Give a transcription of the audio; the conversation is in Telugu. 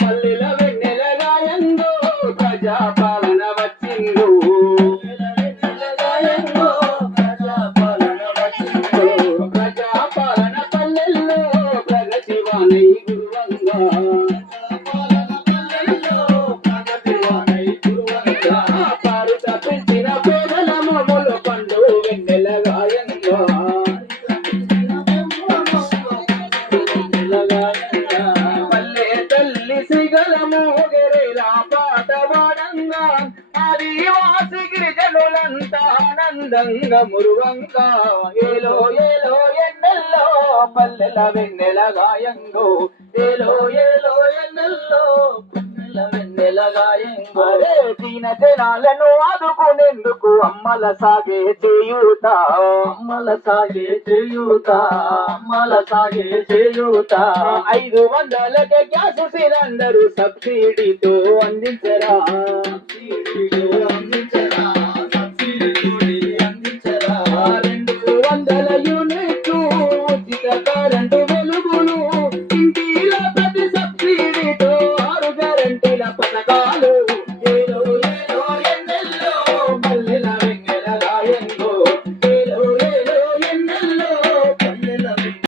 పల్లెల వెన్నెలగాయందో ప్రజాపాలన వచ్చిందో ప్రజాపాలన పల్లెల్లో ప్రగతి వానై గురువంగా పారుత పెంచిన పేదల మొమలు పండు వెన్నెలగాయంగా పల్లె తల్లి సిగలము గెరేలా పాట పాడంగా ఆదివాసి గిరిజనులంతా ఆనందంగా మురువంగా ఏలో ఏలో ఎన్నెల్లో పల్లెల వెన్నెల గాయంగో ఏలో ఏలో ఎన్నెల్లో పల్లెల వెన్నెల గాయంగో దీన జనాలను ఆదుకునేందుకు అమ్మల సాగే చేయూత అమ్మల సాగే చేయూత అమ్మల సాగే చేయూత 500కే గ్యాస్ సిలిండరు సబ్సిడీతో అందించరా